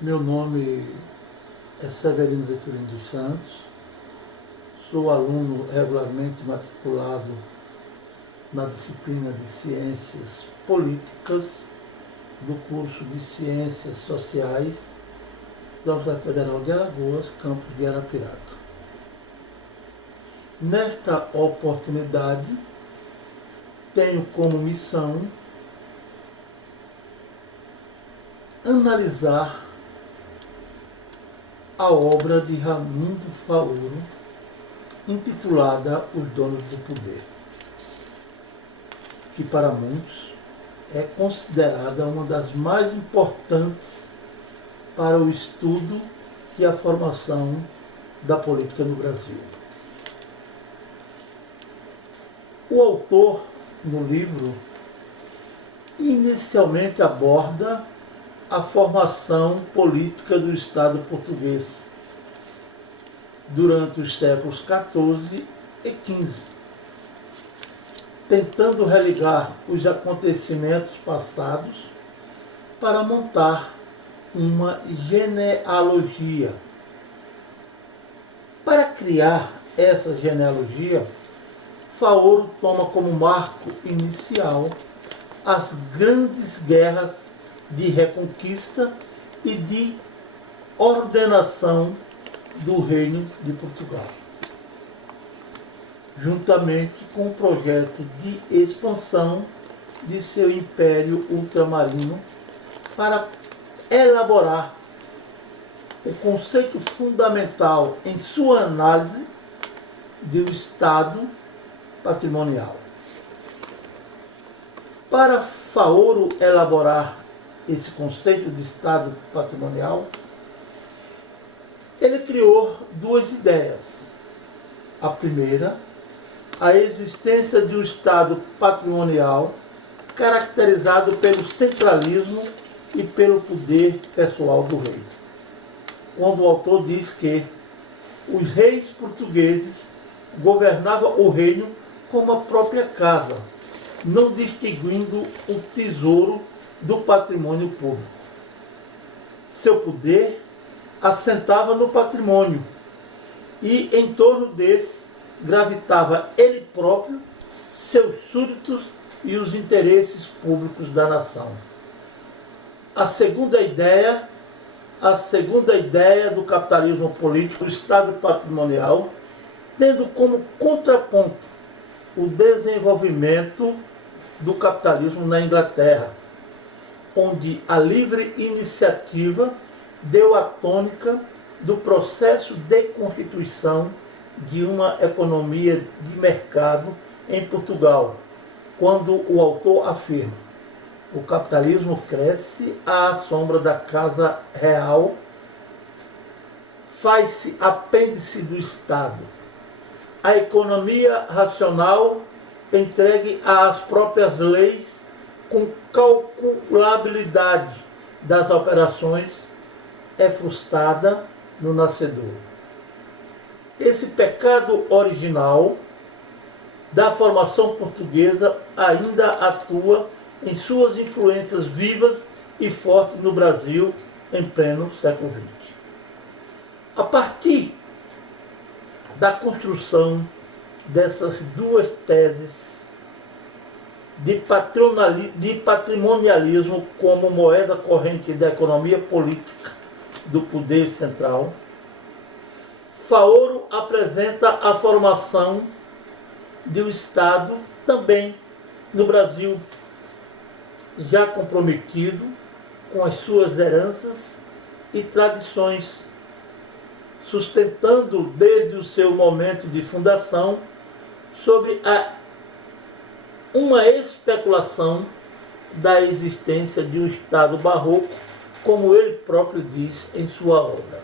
Meu nome é Severino Vitorino dos Santos, sou aluno regularmente matriculado na disciplina de Ciências Políticas do curso de Ciências Sociais da Universidade Federal de Alagoas, campus de Arapiraca. Nesta oportunidade, tenho como missão analisar a obra de Raimundo Faoro, intitulada Os Donos do Poder, que para muitos é considerada uma das mais importantes para o estudo e a formação da política no Brasil. O autor, no livro, inicialmente aborda a formação política do Estado português durante os séculos XIV e XV, tentando religar os acontecimentos passados para montar uma genealogia. Para criar essa genealogia, Faoro toma como marco inicial as grandes guerras de reconquista e de ordenação do Reino de Portugal, juntamente com o projeto de expansão de seu império ultramarino, para elaborar o conceito fundamental em sua análise do Estado patrimonial. Para Faoro elaborar esse conceito de Estado patrimonial, ele criou duas ideias. A primeira, a existência de um Estado patrimonial caracterizado pelo centralismo e pelo poder pessoal do rei. Quando o autor diz que os reis portugueses governavam o reino como a própria casa, não distinguindo o tesouro do patrimônio público. Seu poder assentava no patrimônio e em torno desse gravitava ele próprio, seus súditos e os interesses públicos da nação. A segunda ideia do capitalismo político, o Estado patrimonial, tendo como contraponto o desenvolvimento do capitalismo na Inglaterra, onde a livre iniciativa deu a tônica do processo de constituição de uma economia de mercado em Portugal, quando o autor afirma: o capitalismo cresce à sombra da Casa Real, faz-se apêndice do Estado. A economia racional, entregue às próprias leis, com calculabilidade das operações, é frustrada no nascedor. Esse pecado original da formação portuguesa ainda atua em suas influências vivas e fortes no Brasil em pleno século XX. A partir da construção dessas duas teses de patrimonialismo como moeda corrente da economia política do poder central, Faoro apresenta a formação de um Estado também no Brasil, já comprometido com as suas heranças e tradições, sustentando desde o seu momento de fundação sobre uma especulação da existência de um Estado barroco, como ele próprio diz em sua obra.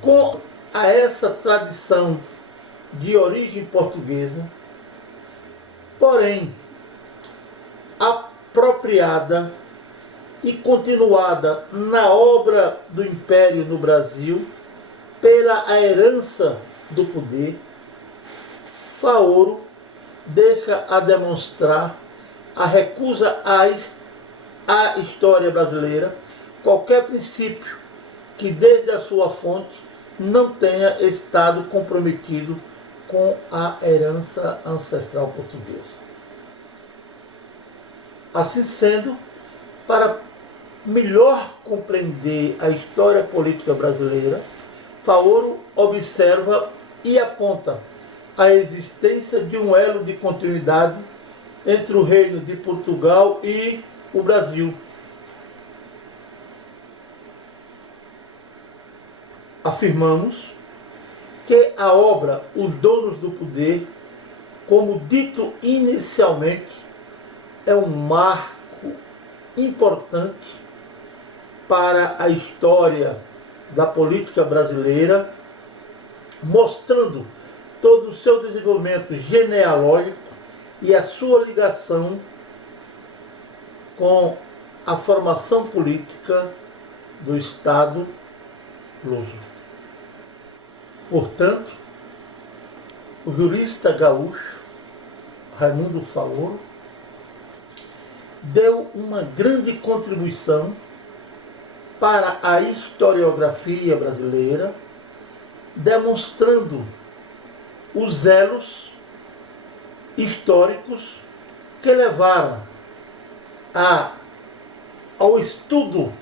Com essa tradição de origem portuguesa, porém apropriada e continuada na obra do Império no Brasil, pela herança do poder, Faoro deixa a demonstrar a recusa à história brasileira qualquer princípio que desde a sua fonte não tenha estado comprometido com a herança ancestral portuguesa. Assim sendo, para melhor compreender a história política brasileira, Faoro observa e aponta a existência de um elo de continuidade entre o Reino de Portugal e o Brasil. Afirmamos que a obra Os Donos do Poder, como dito inicialmente, é um marco importante para a história da política brasileira, mostrando todo o seu desenvolvimento genealógico e a sua ligação com a formação política do Estado luso. Portanto, o jurista gaúcho Raimundo Faoro deu uma grande contribuição para a historiografia brasileira, demonstrando os elos históricos que levaram ao estudo